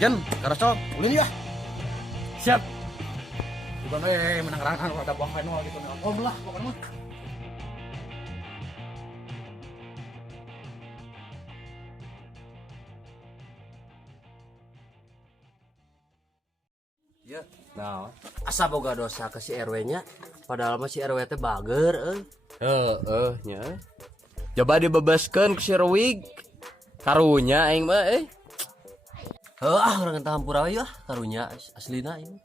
Jen, karena ulin ya. Siap. Bukan menang rangan kalau ada buang kain gitu. Oh belah, bukan mah. Ya. Nah, asa boga dosa ke si RW-nya, padahal mah si RW teh bager, nya. Coba dibebaskan ke si Rewig. Karunya aing mah Urang entah hampura we karunya aslina ieu.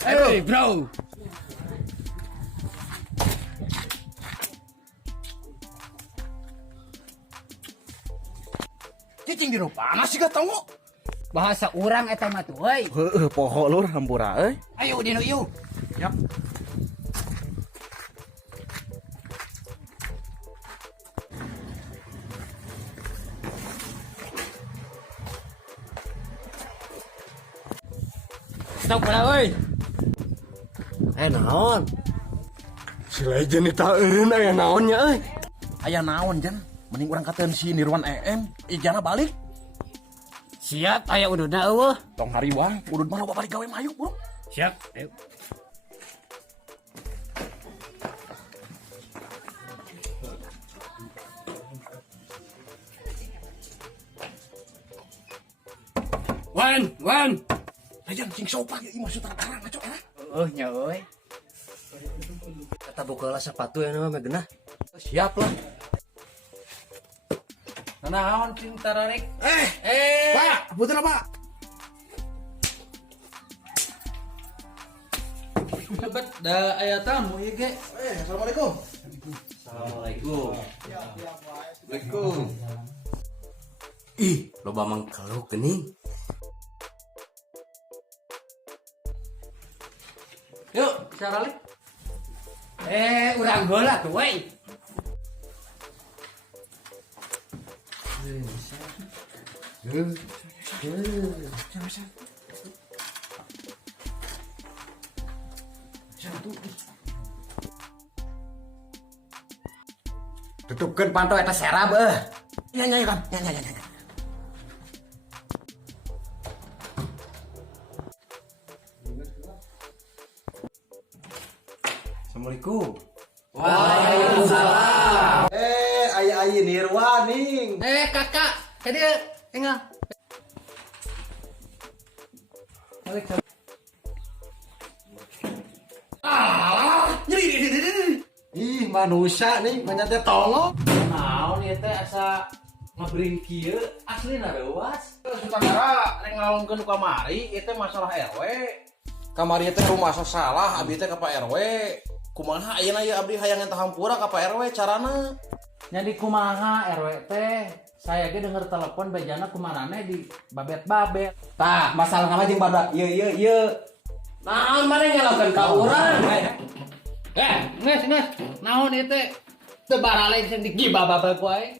Hey bro. Cicing di panas sih gak tau. Bahasa urang eta mah tuh euy. Poho lur hampura Ayo dino ieu. Yap. Stop lah euy. Naon? Si Legend eta eureun aya naonnya Aya naon Jen? Mending urang kateun si Nirwan EM, ijana balik. Siap aya ududna eueuh. Tong hari wang, udud mah loba balik gawe mayuk, Bro. Siap. Ayo. Wan. Jan sing sopak ieu maksud tarang ngaco era. Nya euy. Kata boga sepatu yang nama genah. Siap lah. Naon cinta rarek? Pak, punten apa? Hebat da aya tamu ieu ge. Assalamualaikum. Assalamualaikum. Assalamualaikum. Ih, loba mangkeluk geuning. Yuk, bicara lagi. Urang heula tuh wey. Tutupkeun panto eta serab Ya kan. Ya. Assalamualaikum. Waalaikumsalam. Aya Nirwaning. Kakak, tadi enggak. Ih, manusia nih banyak tolong. Naon ieu teh asa ngabring kieu aslina leuwas. Sutradara rek ngalongkeun kamari ieu teh masalah RW. Kamari teh rumah salah, abdi teh ka Pak RW. Kumaha ayeuna ieu abdi hayang entah hampura ka Pak RW carana? Jadi kumaha RW teh? Saya ge denger telepon bejana kumanane di babet-babet. Tah, masalah nama jeung badak. Ieu. Naon maneh nyalakeun ka urang? Nges. Naon ieu teh? Teu barale bisa digibababal ku ae.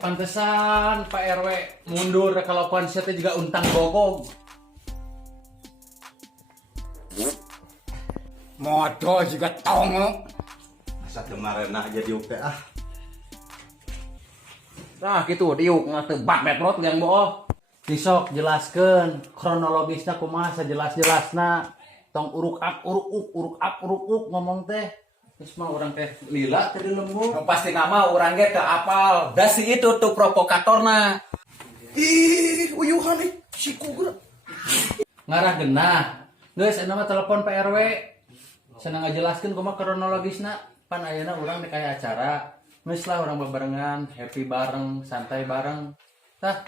Pantesan Pak RW mundur kalakuan sia teh juga untang bogog. Modo juga tongo. Asa teu marena jadi oke Nah gitu diuk ngateu babet bro yang boh. Disok jelaskeun kronologisna kumaha sajelas-jelasna. Tong uruk up ngomong teh. Terus mah orang teh lila teh di lembur. Pasti nama urang ge teu apal. Da si itu tuh provokatorna. Ih, uyuhan si kugra. Ngarah genah. Geus eta mah telepon Pak RW. Senang ngajelaskeun kumaha kronologisna. Pan ayeuna urang teh kaya acara. Geus lah urang bebarengan, happy bareng, santai bareng. Tah.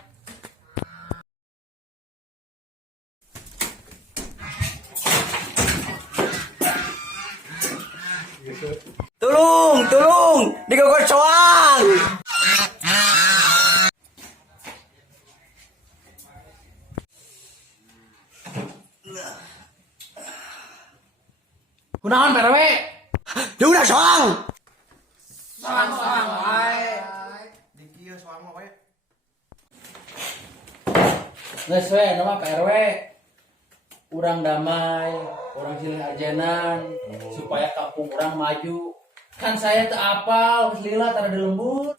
Tulung, digogor coang. Kunaon Pak RW? Ya udah coang. Soang wae. Di kieu soang wae. Geus we nama Pak RW. Urang damai, orang silih ajenan, supaya kampung urang maju. Kan saya teu apal, lila tara di lembut.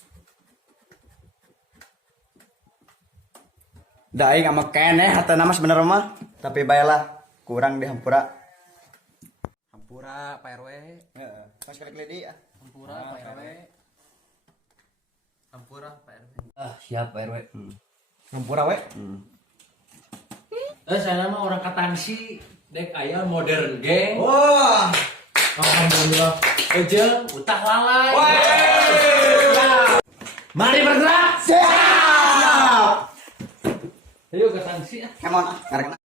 Da aing ama keneh hatana mas bener mah. Tapi bayalah kurang di hampura. Hampura Pak RW. Heeh. Mas kali di ah. Hampura Pak RW. Hampura Pak RW. Ah, siap Pak RW. Hampura we. Saya mah orang Katangsi, dek aya modern geng. Wah. Alhamdulillah. Ejeng, utah lalai. Mari bergerak. Siap. Ayo Katangsi ah. Come on ah, ngarek.